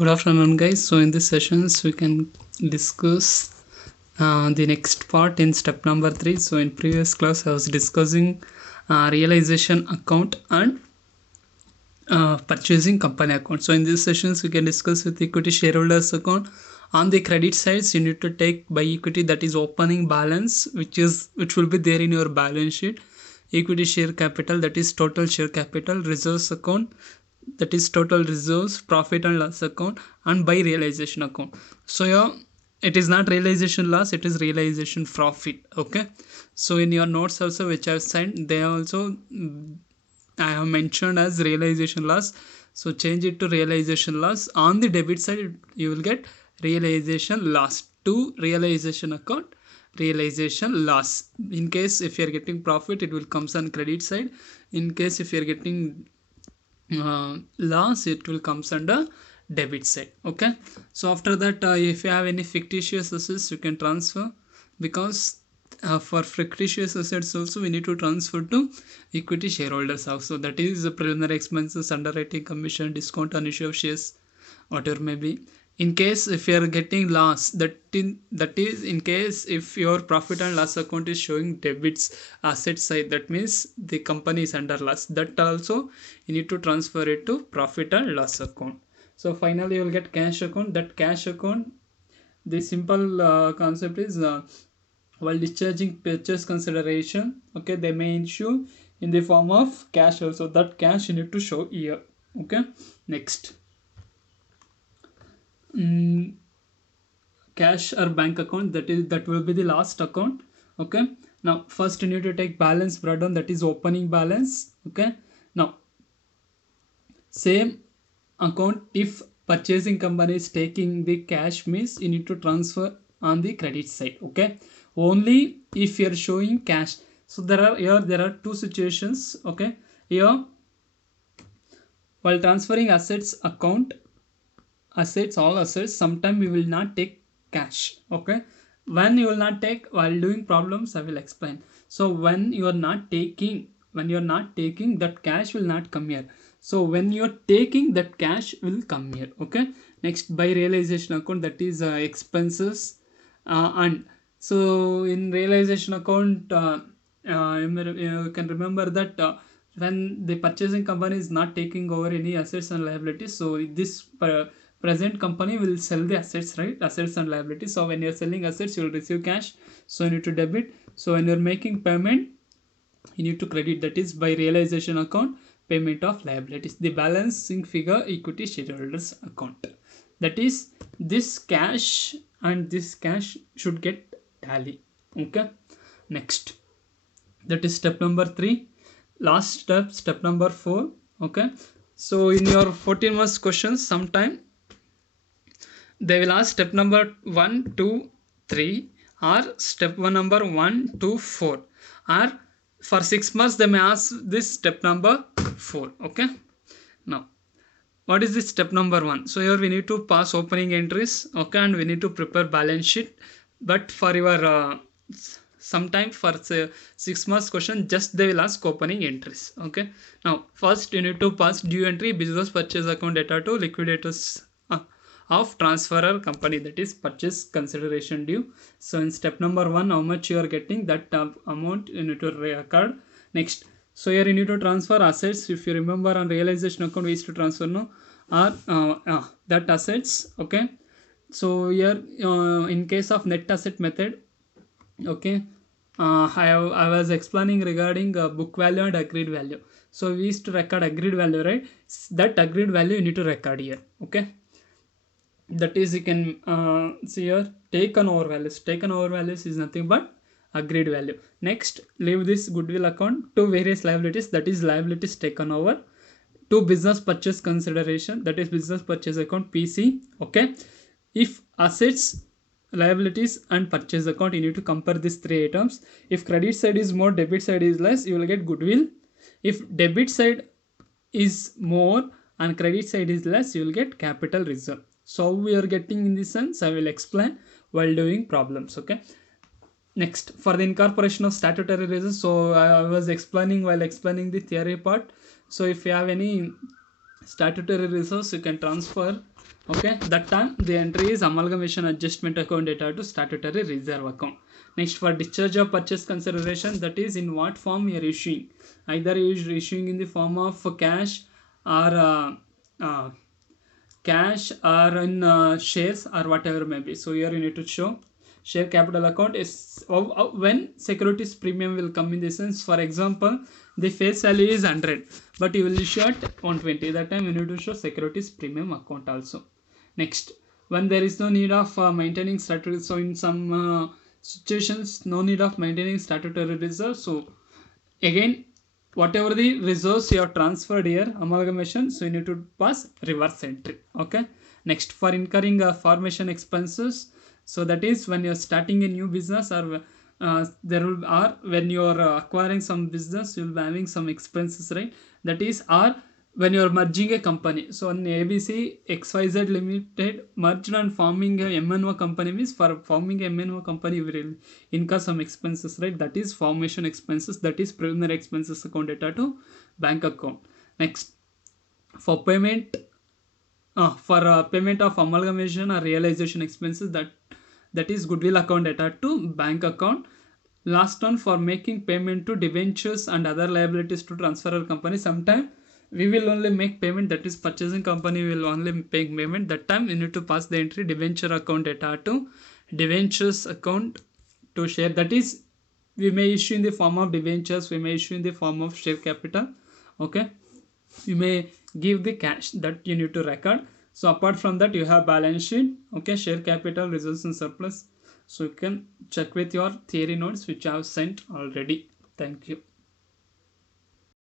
Good afternoon, guys. So, in this sessions, we can discuss the next part in step number 3. So, in previous class, I was discussing realization account and purchasing company account. So, in these sessions, we can discuss with equity shareholders account. On the credit sides, you need to take by equity, that is opening balance, which will be there in your balance sheet. Equity share capital, that is total share capital. Reserves account, that is total reserves. Profit and loss account, and by realization account. So yeah, it is not realization loss, it is realization profit. Okay, so in your notes also which I have sent, they also I have mentioned as realization loss. So change it to realization loss. On the debit side, you will get realization loss. To realization account, realization loss. In case if you are getting profit, it will comes on credit side. In case if you are getting loss, it will comes under debit side. Okay, so after that, if you have any fictitious assets, you can transfer, because for fictitious assets also we need to transfer to equity shareholders also. That is the preliminary expenses, underwriting commission, discount on issue of shares, whatever may be. In case if you are getting loss, that is in case if your profit and loss account is showing debits asset side, that means the company is under loss. That also you need to transfer it to profit and loss account. So finally you will get cash account. That cash account, the simple concept is while discharging purchase consideration, okay, they may issue in the form of cash also. That cash you need to show here. Okay, next. Cash or bank account, that will be the last account. Okay, now first you need to take balance brought down, that is opening balance. Okay, now same account, if purchasing company is taking the cash, means you need to transfer on the credit side. Okay, only if you are showing cash. So there are two situations. Okay, here while transferring assets account, all assets, sometime we will not take cash. Okay, when you will not take, while doing problems I will explain. So when you are not taking, that cash will not come here. So when you are taking, that cash will come here. Okay, next, by realization account, that is expenses. And so in realization account, you can remember that when the purchasing company is not taking over any assets and liabilities, so this present company will sell the assets, right? Assets and liabilities. So when you're selling assets, you will receive cash, so you need to debit. So when you're making payment, you need to credit, that is by realization account, payment of liabilities. The balancing figure, equity shareholders account, that is this cash and this cash should get tally. Okay, next, that is step number 3. Last step, step number 4. Okay, so in your 14 marks questions, sometime they will ask step number 1, 2, 3, or step 1 number 1, 2, 4, or for 6 months they may ask this step number 4. Okay, now what is this step number 1? So here we need to pass opening entries. Okay, and we need to prepare balance sheet. But for your sometime for 6 months question, just they will ask opening entries. Okay, now first you need to pass due entry, business purchase account data to liquidators of transferor company, that is purchase consideration due. So in step number 1, how much you are getting, that amount you need to record. Next, so here you need to transfer assets. If you remember, on realization account we used to transfer that assets. Okay, so here in case of net asset method, okay, I was explaining regarding book value and agreed value. So we used to record agreed value, right? That agreed value you need to record here. Okay, that is, you can see here, taken over values is nothing but agreed value. Next, leave this goodwill account to various liabilities, that is liabilities taken over, to business purchase consideration, that is business purchase account, PC. Okay, if assets, liabilities and purchase account, you need to compare these 3 items. If credit side is more, debit side is less, you will get goodwill. If debit side is more and credit side is less, you will get capital reserve. So we are getting in this sense, I will explain while doing problems. Okay, next, for the incorporation of statutory reserves, so I was explaining while explaining the theory part. So if you have any statutory reserves you can transfer. Okay, that time the entry is amalgamation adjustment account data to statutory reserve account. Next, for discharge of purchase consideration, that is in what form you are issuing. Either you are issuing in the form of cash or uh, cash or in shares or whatever may be. So here you need to show share capital account is when securities premium will come in the sense. For example, the face value is 100 but you will issue at 120. That time you need to show securities premium account also. Next, when there is no need of maintaining statutory, so in some situations no need of maintaining statutory reserve, so again whatever the resource you have transferred here amalgamation, so you need to pass reverse entry. Okay, next, for incurring formation expenses, so that is when you're starting a new business or there will are when you're acquiring some business you will be having some expenses, right? That is, or when you're merging a company, so in ABC XYZ Limited merged and forming a MNO company, means for forming a MNO company you will incur some expenses, right? That is formation expenses, that is preliminary expenses account data to bank account. Next, for payment payment of amalgamation or realization expenses, that is goodwill account data to bank account. Last one, for making payment to debentures and other liabilities to transferor company, sometime we will only make payment, that is purchasing company will only pay payment, that time you need to pass the entry debenture account data to debentures account to share, that is we may issue in the form of debentures, we may issue in the form of share capital. Okay, you may give the cash, that you need to record. So apart from that you have balance sheet, okay, share capital, reserves and surplus. So you can check with your theory notes which I have sent already. Thank you.